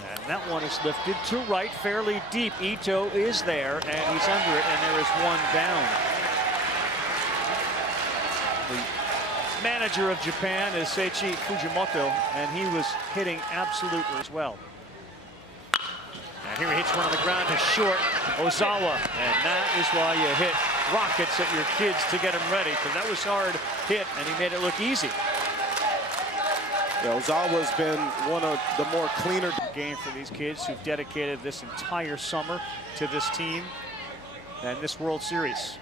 And that one is lifted to right, fairly deep. Ito is there, and he's under it, and there is one down. The manager of Japan is Seiichi Fujimoto, and he was hitting absolutely as well. And here he hits one on the ground to short Ozawa, and that is why you hit rockets at your kids to get them ready, because that was hard hit, and he made it look easy. Yeah, Ozawa's been one of the more cleaner game for these kids who've dedicated this entire summer to this team and this World Series.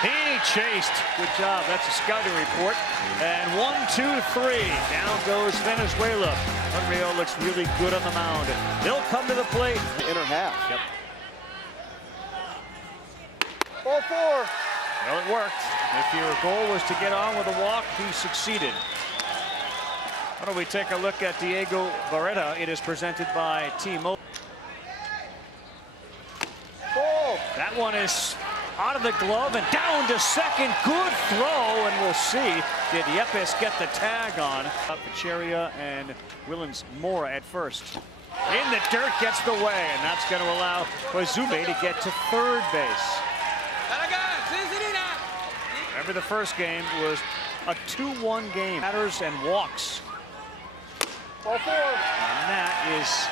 He chased. Good job. That's a scouting report. And 1, 2, 3. Down goes Venezuela. Unreal looks really good on the mound. They'll come to the plate. the inner half. Yep. Ball 4. Well, it worked. If your goal was to get on with a walk, he succeeded. Why don't we take a look at Diego Barreta? It is presented by T-Mobile. That one is out of the glove and down to second. Good throw, and we'll see. Did Yepes get the tag on? Pacheria and Willens Mora at first. In the dirt, gets the way, and that's going to allow Koizumi to get to third base. Remember, the first game was a 2-1 game. Batters and walks. Ball 4. And that is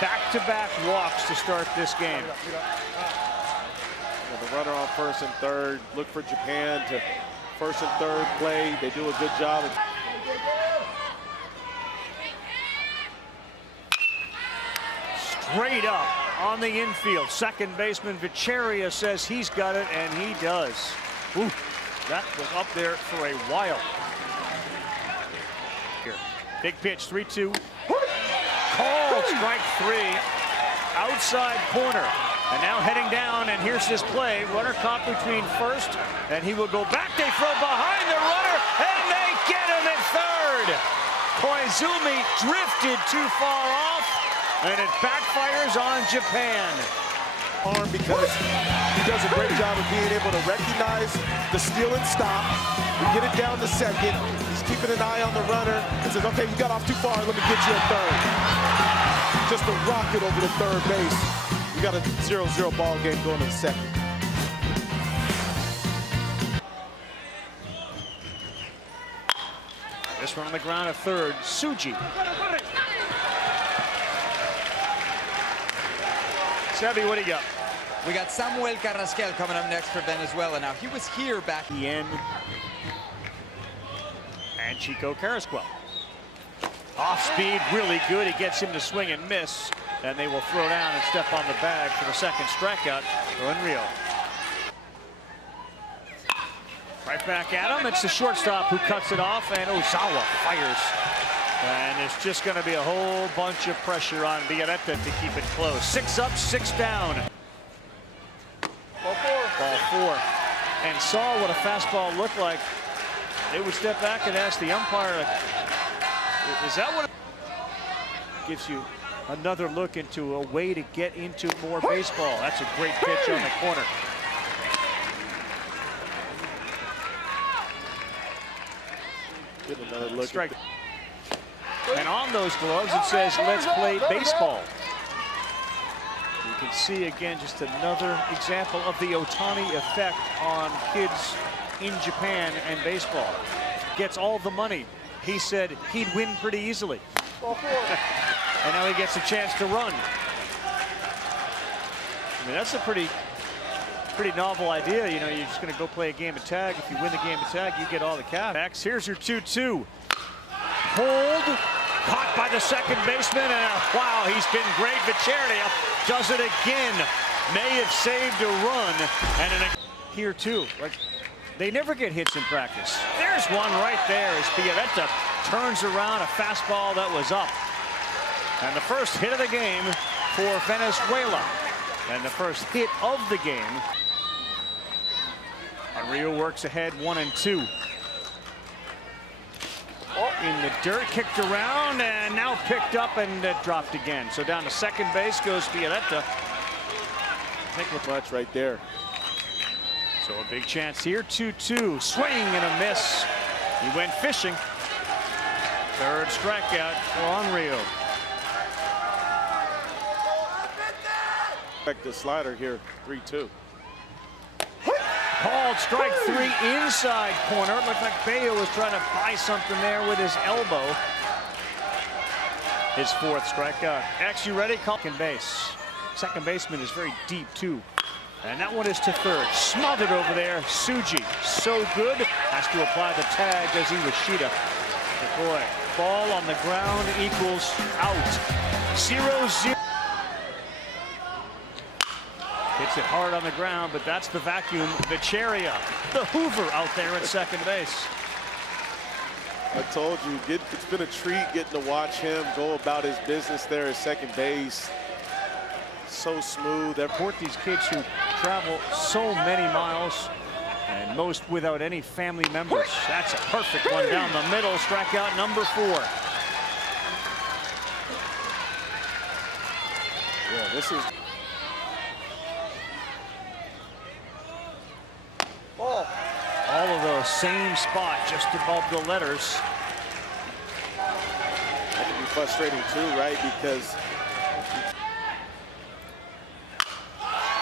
back-to-back walks to start this game. Yeah, the runner on first and third. Look for Japan to first and third play. They do a good job. Straight up on the infield. Second baseman Vicharia says he's got it, and he does. Ooh, that was up there for a while. Here. Big pitch, 3-2. Called strike 3. Outside corner. And now heading down, and here's his play. Runner caught between first, and he will go back. They throw behind the runner, and they get him at third. Koizumi drifted too far off, and it backfires on Japan. Arm because he does a great job of being able to recognize the steal and stop. We get it down to second. He's keeping an eye on the runner and says, okay, you got off too far. Let me get you a third. Just a rocket over to third base. We got a 0-0 ball game going to the second. This one on the ground at third, Suji. Sebi, what do you got? We got Samuel Carrasquel coming up next for Venezuela. Now, he was here back. Ian and Chico Carrasquel. Off speed, really good. He gets him to swing and miss. And they will throw down and step on the bag for the second strikeout for Unreal. Right back at him. It's the shortstop who cuts it off, and Ozawa fires. And it's just going to be a whole bunch of pressure on Villareta to keep it close. 6 up, 6 down. Ball 4. Ball 4. And saw what a fastball looked like. They would step back and ask the umpire, is that what it gives you? Another look into a way to get into more baseball. That's a great pitch on the corner. Get another look. Strike. And on those gloves, it says, let's play baseball. You can see again just another example of the Ohtani effect on kids in Japan and baseball. Gets all the money. He said he'd win pretty easily. And now he gets a chance to run. I mean, that's a pretty novel idea. You know, you're just going to go play a game of tag. If you win the game of tag, you get all the cash. Here's your 2-2. Hold. Caught by the second baseman, and wow, he's been great. Vicharia does it again. May have saved a run. And here, too. Like, they never get hits in practice. There's one right there as Villareta turns around a fastball that was up. And the first hit of the game for Venezuela. And the first hit of the game. Rio works ahead 1-2. In the dirt, kicked around, and now picked up and dropped again. So down to second base goes Villareta. Think with much right there. So a big chance here, 2-2. Swing and a miss. He went fishing. Third strikeout for Henrio. Expect the slider here, 3-2. Called strike three inside corner. It looked like Bayo was trying to buy something there with his elbow. His fourth strikeout. X, you ready? Second base. Second baseman is very deep too. And that one is to third. Smothered over there. Suji. So good. Has to apply the tag as he was Shida. But boy, ball on the ground equals out. 0-0. Hits it hard on the ground, but that's the vacuum. Vicheria, the Hoover out there at second base. I told you, it's been a treat getting to watch him go about his business there at second base. So smooth. They support these kids who travel so many miles, and most without any family members. That's a perfect one down the middle. Strikeout number 4. Yeah, this is... All of those same spot just above the letters. That can be frustrating too, right? Because...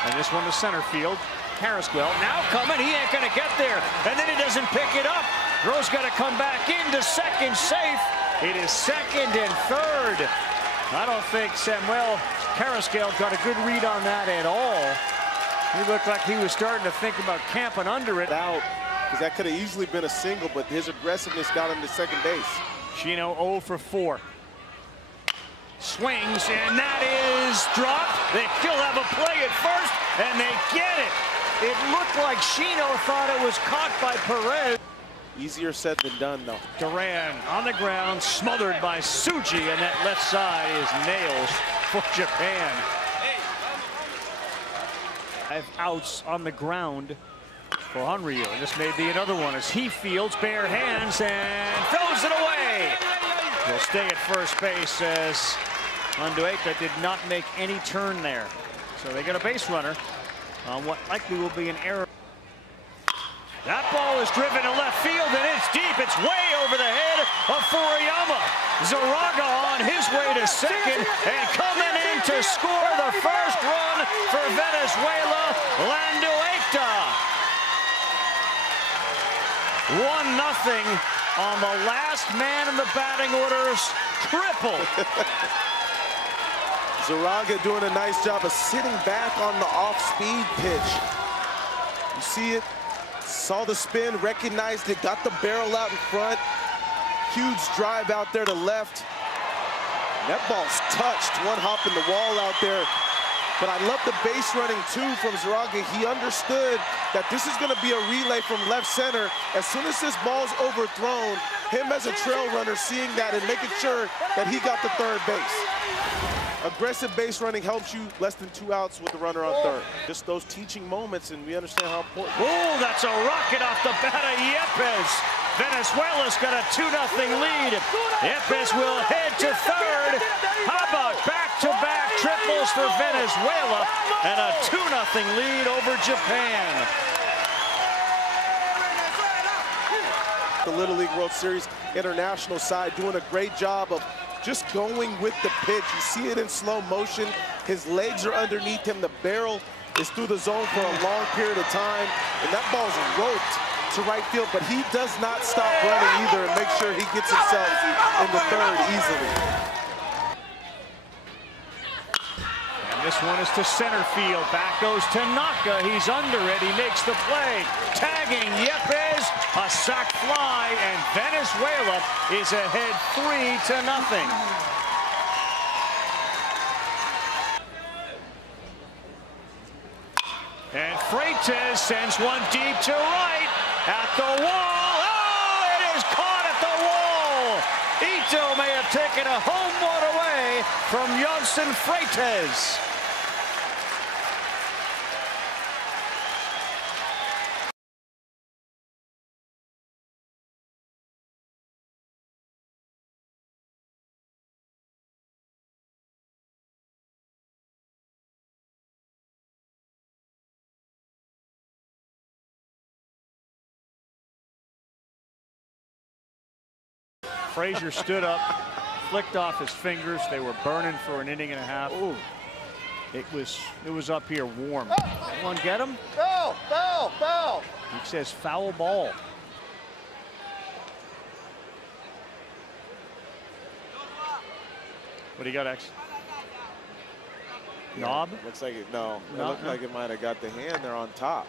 And this one to center field. Harriswell now coming. He ain't going to get there. And then he doesn't pick it up. Groh's got to come back into second safe. It is second and third. I don't think Samuel Carrasquel got a good read on that at all. He looked like he was starting to think about camping under it. Out, because that could have easily been a single, but his aggressiveness got him to second base. Chino 0 for 4. Swings, and that is dropped. They still have a play at first, and they get it. It looked like Chino thought it was caught by Perez. Easier said than done, though. Duran on the ground, smothered by Suji, and that left side is nails for Japan. 5 outs on the ground for Henrio. And this may be another one as he fields bare hands and throws it away. He'll stay at first base as Andueta did not make any turn there. So they get a base runner on what likely will be an error. That ball is driven to left field, and it's deep. It's way over the head of Furuyama. Zaraga on his way to second, and coming in to score the first run for Venezuela, Landueta. 1-0 on the last man in the batting orders, triple. Zaraga doing a nice job of sitting back on the off-speed pitch. You see it? Saw the spin, recognized it, got the barrel out in front. Huge drive out there to left. That ball's touched. One hop in the wall out there. But I love the base running too from Zaraga. He understood that this is going to be a relay from left center. As soon as this ball's overthrown, him as a trail runner seeing that and making sure that he got the third base. Aggressive base running helps you less than 2 outs with the runner on third. Just those teaching moments, and we understand how important. Oh, that's a rocket off the bat of Yepes. Venezuela's got a 2-0 lead. Yepes will head to third. How about back-to-back triples for Venezuela and a 2-0 lead over Japan? The Little League World Series international side doing a great job of just going with the pitch. You see it in slow motion. His legs are underneath him. The barrel is through the zone for a long period of time. And that ball's roped to right field, but he does not stop running either and make sure he gets himself in the third easily. And this one is to center field. Back goes Tanaka. He's under it. He makes the play. Tagging Yepes. A sac fly, and Venezuela is ahead 3-0. And Freitas sends one deep to right at the wall. Oh, it is caught at the wall. Ito may have taken a home run away from Janssen Freitas. Frazier stood up, flicked off his fingers. They were burning for an inning and a half. Ooh. It was up here warm. Anyone get him? Foul, foul, foul. He says foul ball. What do you got, X? Knob? Looks like it, no. It No, looked no. like it might have got the hand there on top.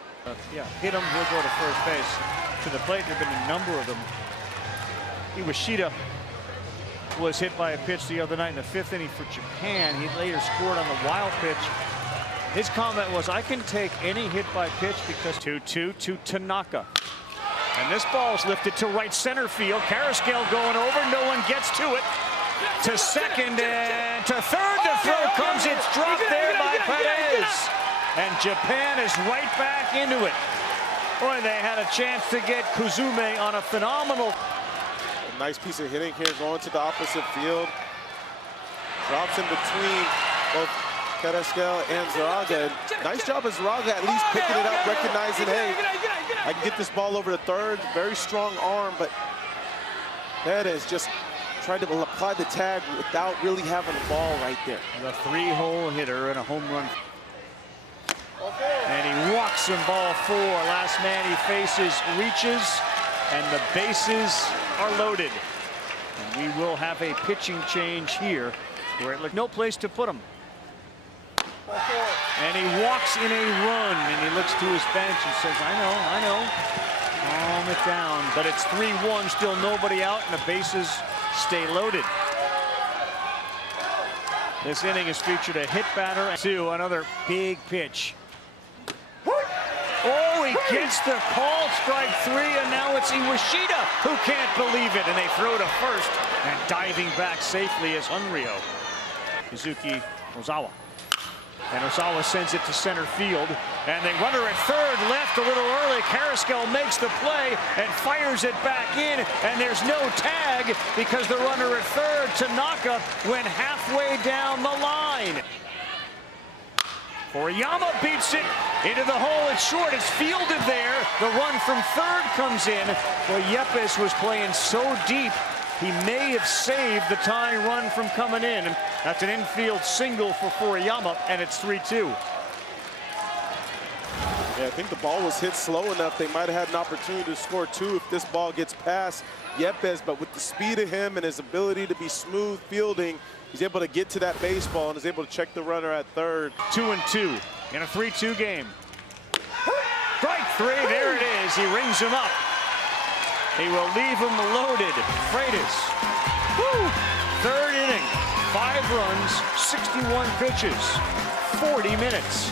Yeah, hit him, he'll go to first base. To the plate, there have been a number of them. Iwashita was hit by a pitch the other night in the 5th inning for Japan. He later scored on the wild pitch. His comment was, I can take any hit by pitch because 2-2 to Tanaka. And this ball's lifted to right center field. Carrasquel going over, no one gets to it. To second and to third, the throw comes, it's dropped there by Perez. And Japan is right back into it. Boy, they had a chance to get Kuzume on a phenomenal. A nice piece of hitting here going to the opposite field. Drops in between both Carrasquel and Zaraga. Nice job as Zaraga at least picking it up, recognizing, hey, I can get this ball over to third. Very strong arm, but Perez just tried to apply the tag without really having the ball right there. The 3-hole hitter and a home run. And he walks in ball 4. Last man he faces reaches, and the bases are loaded. And we will have a pitching change here where it looked no place to put him. And he walks in a run, and he looks to his bench and says, I know. Calm it down. But it's 3-1, still nobody out, and the bases stay loaded. This inning has featured a hit batter to another big pitch. Oh, he gets the call, strike 3, and now it's Iwashita who can't believe it, and they throw to first, and diving back safely is Unryo. Izuki Ozawa. And Ozawa sends it to center field, and they runner at third, left a little early. Carrasquel makes the play and fires it back in, and there's no tag because the runner at third, Tanaka, went halfway down the line. Furuyama beats it into the hole. It's short. It's fielded there. The run from third comes in. Well, Yepes was playing so deep, he may have saved the tying run from coming in. That's an infield single for Furuyama, and it's 3-2. Yeah, I think the ball was hit slow enough. They might have had an opportunity to score 2 if this ball gets past Yepes, but with the speed of him and his ability to be smooth fielding, he's able to get to that baseball and is able to check the runner at third. 2-2 in a 3-2 game. Strike 3, there it is. He rings him up. He will leave him loaded. Freitas. Woo! Third inning, 5 runs, 61 pitches, 40 minutes.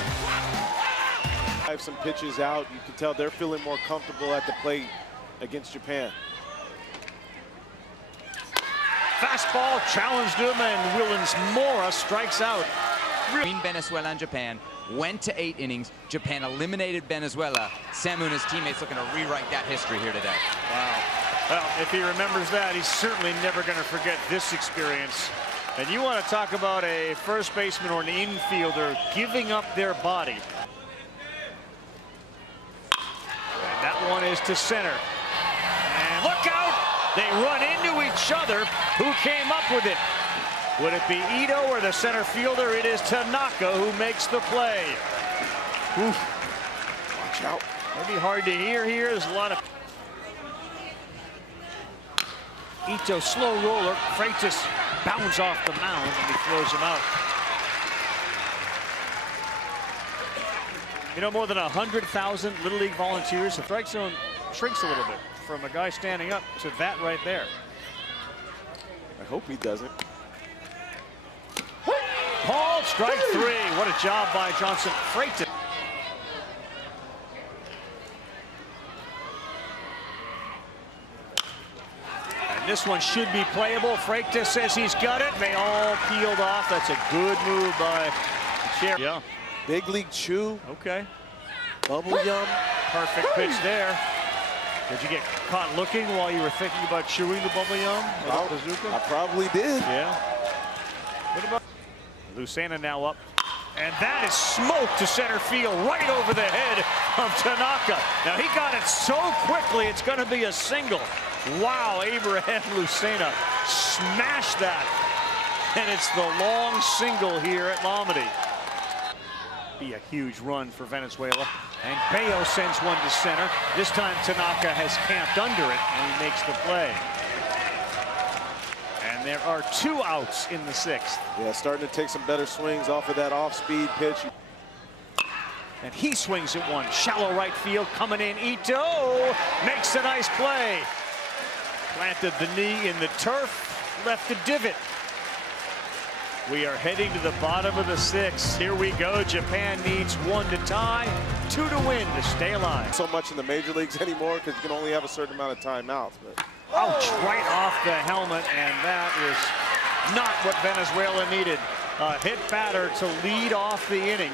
Have some pitches out. You can tell they're feeling more comfortable at the plate against Japan. Fastball challenged him, and Willens Mora strikes out. Between Venezuela and Japan, went to 8 innings. Japan eliminated Venezuela. Samu and his teammates looking to rewrite that history here today. Wow. Well, if he remembers that, he's certainly never going to forget this experience. And you want to talk about a first baseman or an infielder giving up their body. And that one is to center. And look out! They run into each other. Who came up with it? Would it be Ito or the center fielder? It is Tanaka who makes the play. Oof. Watch out. Maybe hard to hear here. There's a lot of... Ito, slow roller. Freitas bounds off the mound, and he throws him out. You know, more than 100,000 Little League volunteers. The strike zone shrinks a little bit from a guy standing up to that right there. I hope he doesn't. Paul, strike 3. What a job by Johnson. Freitas. And this one should be playable. Freitas says he's got it. They all peeled off. That's a good move by Cherry. Yeah. Big League Chew. Okay. Bubble Yum. Perfect pitch there. Did you get caught looking while you were thinking about chewing the bubble yum with the bazooka? I probably did. Yeah. What about Lucena now up? And that is smoke to center field right over the head of Tanaka. Now he got it so quickly, it's going to be a single. Wow, Abraham Lucena smashed that. And it's the long single here at Lomity. Be a huge run for Venezuela. And Bayo sends one to center. This time Tanaka has camped under it, and he makes the play. And there are 2 outs in the 6th. Yeah, starting to take some better swings off of that off-speed pitch. And he swings at one. Shallow right field coming in. Ito makes a nice play. Planted the knee in the turf, left a divot. We are heading to the bottom of the 6th. Here we go. Japan needs 1 to tie, 2 to win to stay alive. So much in the major leagues anymore because you can only have a certain amount of timeouts. But ouch, right off the helmet, and that is not what Venezuela needed. A hit batter to lead off the inning.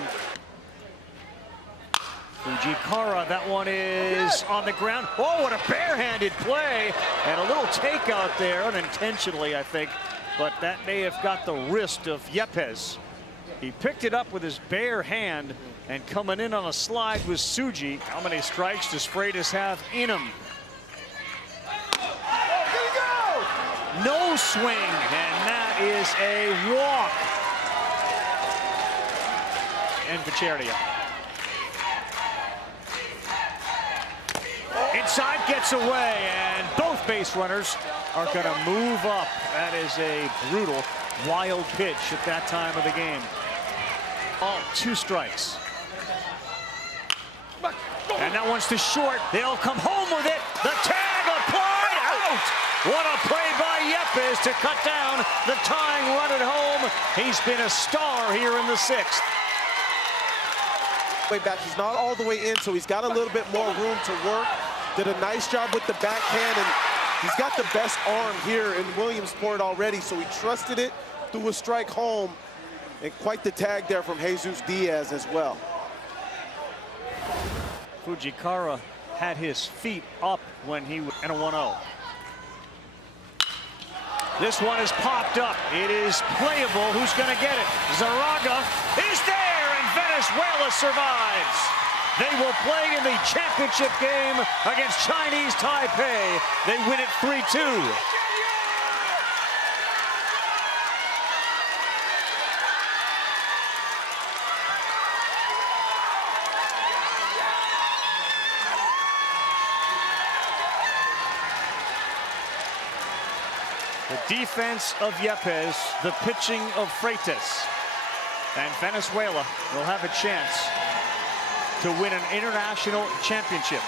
Fujikara, that one is on the ground. Oh, what a barehanded play. And a little takeout there, unintentionally, I think. But that may have got the wrist of Yepes. He picked it up with his bare hand, and coming in on a slide was Suji. How many strikes does Freitas have in him? No swing, and that is a walk. And Vicharia. Inside, gets away, and both base runners are going to move up. That is a brutal, wild pitch at that time of the game. Oh, 2 strikes. And that one's to short. They'll come home with it. The tag applied, out. What a play by Yepes to cut down the tying run at home. He's been a star here in the 6th. Way back, he's not all the way in, so he's got a little bit more room to work. Did a nice job with the backhand, and he's got the best arm here in Williamsport already, so he trusted it, threw a strike home, and quite the tag there from Jesus Diaz as well. Fujikara had his feet up when he was in a 1-0. This one is popped up. It is playable. Who's going to get it? Zaraga is there, and Venezuela survives. They will play in the championship game against Chinese Taipei. They win it 3-2. The defense of Yepes, the pitching of Freitas. And Venezuela will have a chance to win an international championship.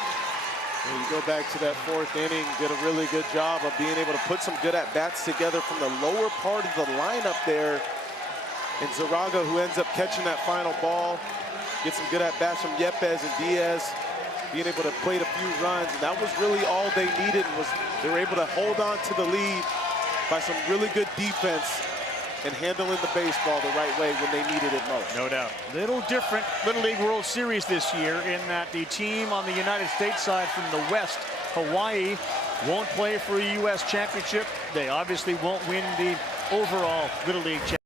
And you go back to that 4th inning, did a really good job of being able to put some good at-bats together from the lower part of the lineup there. And Zaraga, who ends up catching that final ball, gets some good at-bats from Yepes and Diaz, being able to plate a few runs. And that was really all they needed, was they were able to hold on to the lead by some really good defense and handling the baseball the right way when they needed it most. No doubt. Little different Little League World Series this year in that the team on the United States side from the West, Hawaii, won't play for a U.S. championship. They obviously won't win the overall Little League championship.